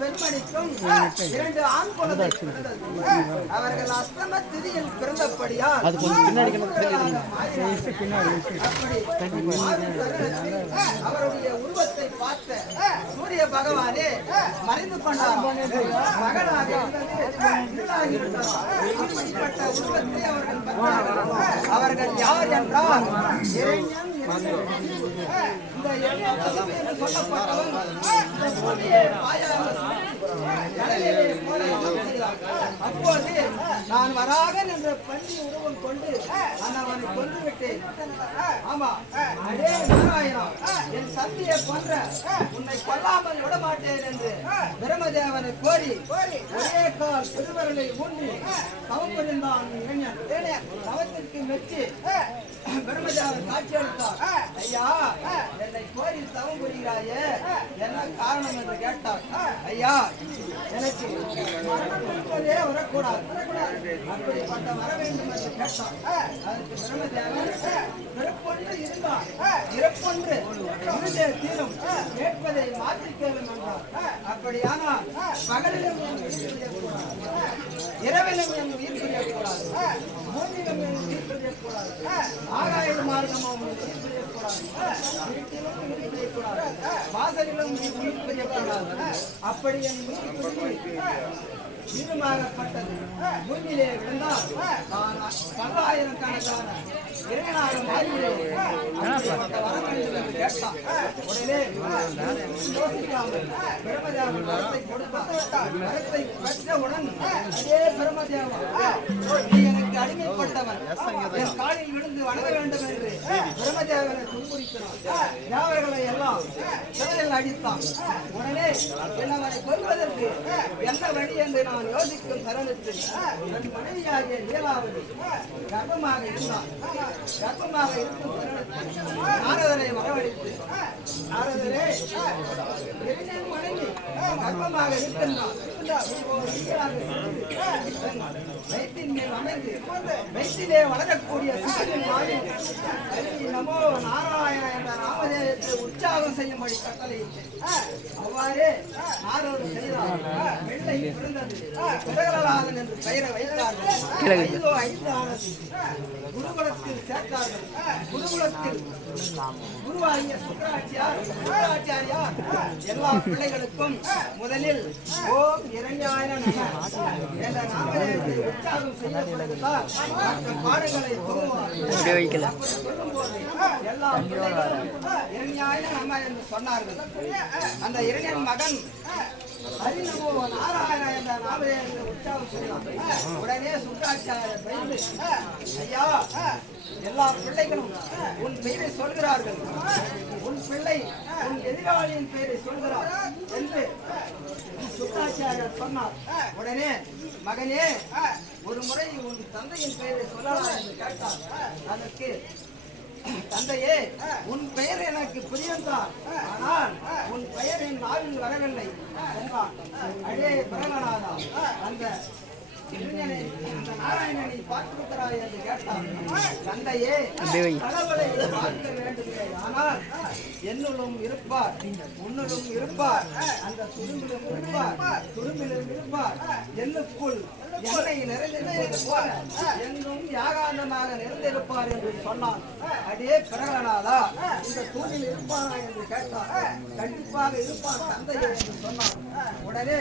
பெண்மணிக்கும் 2 ஆண் குழந்தை அவர்கள் அஸ்தம திதியில் பிறந்தபடியால் அவருடைய உருவத்தை பார்த்த சூரிய பகவானே மறைந்து கொண்டார். மகனாக அப்படிப்பட்ட உருவத்தை அவர்கள் யார் என்றால் அப்போது நான் வராகன் என்ற பள்ளி உருவம் கொண்டு அவனை கொண்டு விட்டேன். ஆமா, அதே நாராயணா என் தம்பியை கொன்ற உன்னை கொல்லாமல் விட மாட்டேன் என்று பிரம்மதேவனை கோரி ஒரே கால் திருவருளை ஊன்றி தவம் புரிந்தான். தவத்திற்கு மெச்சி பிரம்மதேவன் காட்சி அளித்தார். ஐயா, என்னை கோரி தவம் புரிகிறாயே, என்ன காரணம் என்று கேட்டார். ஐயா, எனக்கு மரணம் என்பதே வரக்கூடாது, அப்படிப்பட்ட வர வேண்டும் என்று கேட்டார். அதற்கு பிரம்மதேவன் பிறப்பொன்று இருந்தார், இறப்பொன்று இருந்தே தீரும், கேட்பதை மாற்றி கேளும் என்றார். அப்படியானால் பகலிலும் என் உயிர் பிரியக்கூடாது, இரவிலும் என் உயிர் பிரியக்கூடாது, மூன்றிலும் என் உயிர் பிரியக்கூடாது, ஆகாய மார்க்கமும் உயிர் பிரியக்கூடாது, வீட்டிலும் உயிர் பிரியக்கூடாது, வாசலிலும் உயிர் பிரியக்கூடாது. அப்படி என் உயிர் தீர்மானப்பட்டது. பூமியிலே விழுந்தால் நான் 10,000 இறைவனாக மாறிவிடுவேன் கேட்டான். உடனே யோசிக்காமல் பிரம்மதேவன் வரத்தை கொடுத்தார். வரத்தை பெற்றவுடன் அதே பிரம்மதேவன், நீ எனக்கு அடிமைப்பட்டவன், என் காலில் விழுந்து வணங்க வேண்டும் என்று பிரம்மதேவனை துன்புறுத்தினான். தேவர்களை எல்லாம் சிறையில் அடித்தான். உடனே என்னவனை கொல்வதற்கு எந்த வழி என்று நான் யோசிக்கும் தருணத்தில் என் மனைவியாகிய லீலாவதி கர்ப்பமாக இருந்தான். கர்ப்பமாக இருக்கும் தருணத்தில் நாரதரை வரவழைத்து, நாரதரே, மனைவி கர்ப்பமாக இருக்கின்றான், வயிற்றின் மேல் அமைந்து வயிற்றிலே வளரக்கூடிய சிசுவின் வாயில் நமோ நாராயண என்ற நாமதேயத்தை உற்சாகம் செய்யும்படி கட்டளையிட்டேன். அவ்வாறே நாரதர் செய்தார். வெள்ளை பிறந்தது, பிரகலாதன் என்று பெயரை வைத்தார்கள். 5 ஆனது. குருகுலத்தில் சேர்த்தார்கள். குருகுலத்தில் குருவாகிய சுக்கராச்சாரியார் எல்லா பிள்ளைகளுக்கும் முதலில் ஓம் இரண்யாயன என்ற நாமதேயத்தை உற்சாகம் செய்யப்படுவதால் பாடங்களை சொல்லும்போது எல்லா பிள்ளைகளும் இரண்யாயன நம்ம என்று சொன்னார்கள். அந்த இரண்யன் மகன் ஹரிநமோ நாராயண என்ற நாமதேயத்தை உற்சாகம் செய்தார். உடனே சுக்கராச்சாரியர் பயந்து, ஐயா, எல்லா பிள்ளைகளும் உன் பெயரை சொல்கிறார்கள், உன் பிள்ளை உன் எதிராளியின் பெயரை சொல்கிறார் என்று சுக்கராச்சாரியர் சொன்னார். உடனே, மகனே, ஒரு முறை உன் தந்தையின் பெயரை சொல்லலாம் என்று கேட்டார். அதற்கு, தந்தையே, உன் பெயர் எனக்கு புரியந்தான், ஆனால் உன் பெயர் என் நாவில் வரவில்லை என்றான். அடே பிரகலாதா, அந்த நாராயணனை பார்த்திருக்கிறாய் என்று கேட்டார். தந்தையே, கடவுளை பார்க்க வேண்டுமே, ஆனால் என்னுள்ளும் இருப்பார், உன்னுள்ளும் இருப்பார், அந்த துரும்பிலும் இருப்பார், துரும்பிலும் இருப்பார், என்னுக்குள் என்னை நிறைந்திருப்பது போல எங்கும் யாகாந்தமாக நிறைந்திருப்பார் என்று சொன்னான். அடே பிரகலாதா, இந்த தூணில் இருப்பானா என்று கேட்டார். கண்டிப்பாக இருப்பான் தந்தையே என்று சொன்னான். உடனே